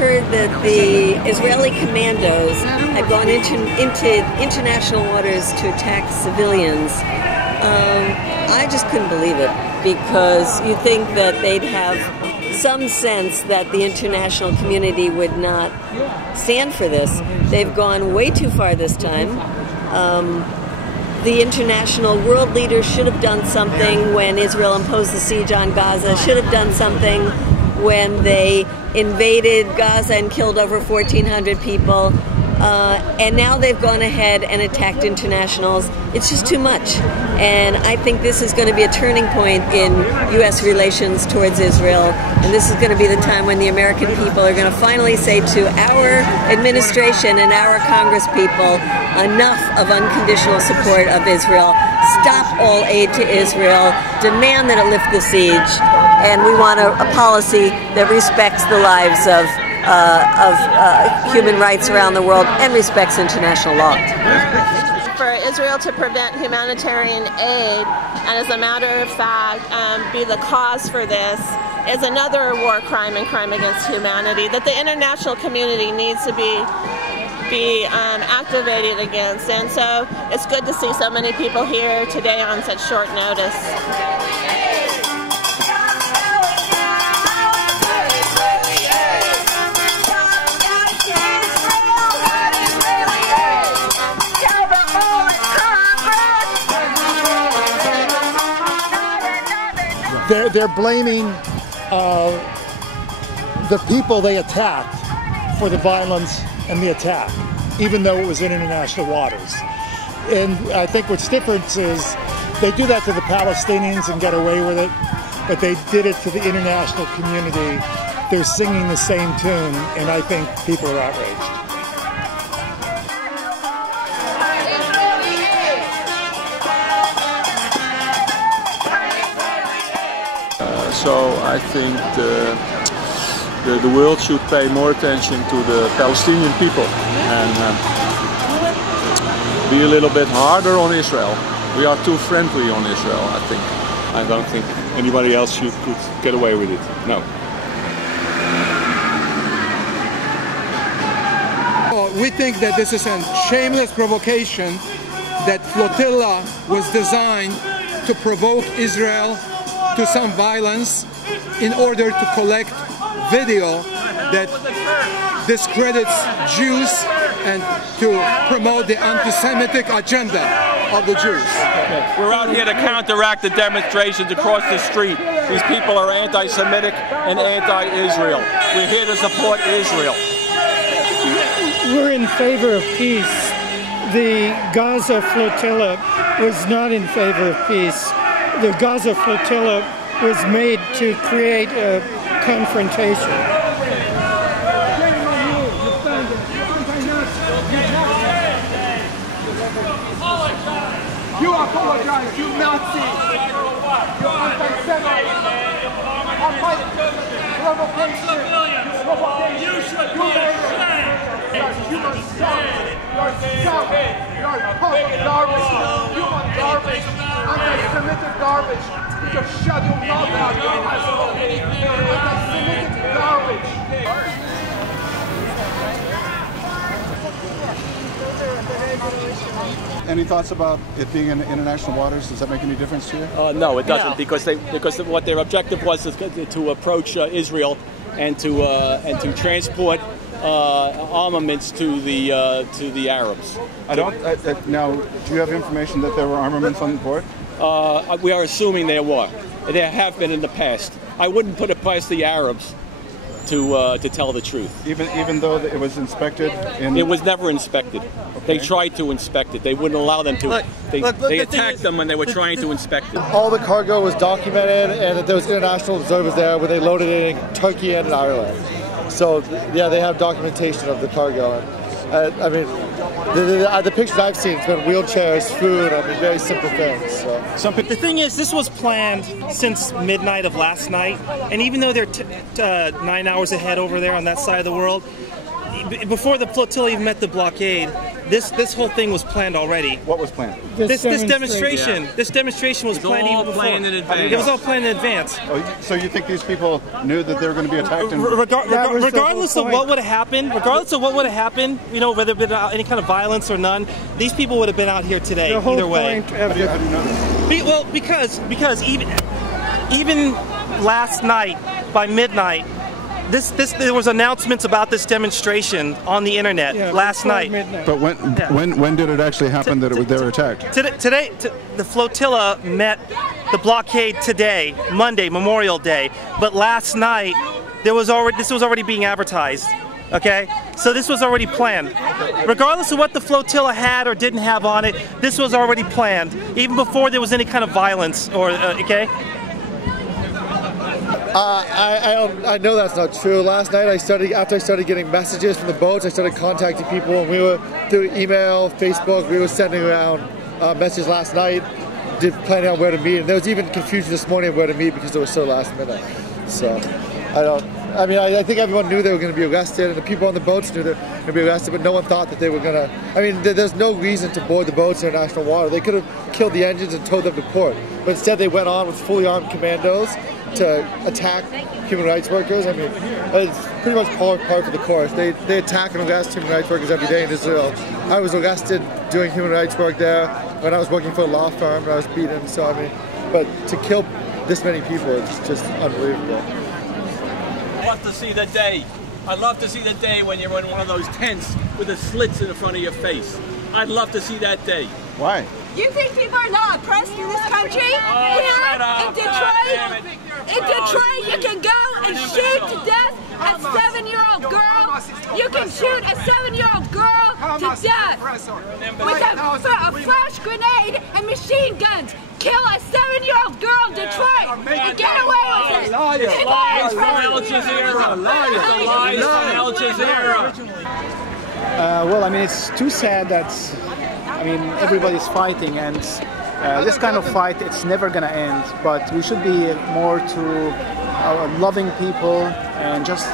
heard that the Israeli commandos had gone into international waters to attack civilians, I just couldn't believe it, because you think that they'd have some sense that the international community would not stand for this. They've gone way too far this time. The international world leaders should have done something when Israel imposed the siege on Gaza, should have done something when they invaded Gaza and killed over 1,400 people. And now they've gone ahead and attacked internationals. It's just too much. And I think this is going to be a turning point in U.S. relations towards Israel. And this is going to be the time when the American people are going to finally say to our administration and our Congress people, enough of unconditional support of Israel. Stop all aid to Israel. Demand that it lift the siege. And we want a policy that respects the lives of human rights around the world and respects international law. For Israel to prevent humanitarian aid, and as a matter of fact, be the cause for this, is another war crime and crime against humanity that the international community needs to be activated against. And so it's good to see so many people here today on such short notice. They're blaming the people they attacked for the violence and the attack, even though it was in international waters. And I think what's different is they do that to the Palestinians and get away with it, but they did it to the international community. They're singing the same tune, and I think people are outraged. So I think the world should pay more attention to the Palestinian people and be a little bit harder on Israel. We are too friendly on Israel, I think. I don't think anybody else could get away with it. No. We think that this is a shameless provocation, that Flotilla was designed to provoke Israel to some violence in order to collect video that discredits Jews and to promote the anti-Semitic agenda of the Jews. We're out here to counteract the demonstrations across the street. These people are anti-Semitic and anti-Israel. We're here to support Israel. We're in favor of peace. The Gaza Flotilla was not in favor of peace. The Gaza Flotilla was made to create a confrontation. You apologize, you Nazi! You're anti-Semite! Provocation! You should be ashamed! You're scum! You're scum! You're a pile of garbage! Human garbage! Anti-Semitic garbage! You just shut your mouth out, you asshole! Anti-Semitic garbage! Any thoughts about it being in international waters? Does that make any difference to you? No, it doesn't, because what their objective was to approach Israel and to transport armaments to the Arabs. Now, do you have information that there were armaments on board? We are assuming there were. There have been in the past. I wouldn't put it past the Arabs to tell the truth. Even though it was inspected? It was never inspected. Okay. They tried to inspect it. They wouldn't allow them to. They attacked them when they were trying to inspect it. All the cargo was documented, and that there was international observers there where they loaded it in Turkey and in Ireland. So yeah, they have documentation of the cargo. I mean, the pictures I've seen, it's been wheelchairs, food, I mean, very simple things. So. The thing is, this was planned since midnight of last night, and even though they're 9 hours ahead over there on that side of the world, before the flotilla even met the blockade, this whole thing was planned already. What was planned? This demonstration. Yeah. This demonstration was planned even before. Planned in advance. It was all planned in advance. Oh, so you think these people knew that they were going to be attacked? Regardless of what would have happened, you know, whether it been any kind of violence or none, these people would have been out here today either way. How do you know this? Well, because even last night by midnight, there was announcements about this demonstration on the internet last night. Midnight. But when did it actually happen that they were attacked? Today, the flotilla met the blockade today, Monday, Memorial Day. But last night, this was already being advertised. Okay, so this was already planned. Regardless of what the flotilla had or didn't have on it, this was already planned, even before there was any kind of violence. Or okay. I know that's not true. Last night, after I started getting messages from the boats, I started contacting people, and we were through email, Facebook. We were sending around messages last night, planning on where to meet. And there was even confusion this morning of where to meet because it was so last minute. So I think everyone knew they were going to be arrested, and the people on the boats knew they were going to be arrested, but no one thought that they were going to. I mean, there's no reason to board the boats in international water. They could have killed the engines and towed them to port, but instead they went on with fully armed commandos to attack human rights workers. I mean, it's pretty much par for the course. They attack and arrest human rights workers every day in Israel. I was arrested doing human rights work there when I was working for a law firm, and I was beaten. So I mean, but to kill this many people, it's just unbelievable. I'd love to see the day. I'd love to see the day when you're in one of those tents with the slits in the front of your face. I'd love to see that day. Why? You think people are not oppressed in this country? Here in Detroit, you can go and shoot to death a 7-year-old girl. You can shoot a 7-year-old girl to death with a flash grenade and machine guns. Kill a 7-year-old girl in Detroit and get away with it. It's lies from Al Jazeera. It's lies from Al Jazeera. Well, I mean, it's too sad that, I mean, everybody's fighting, and this kind of fight, it's never going to end. But we should be more to loving people and just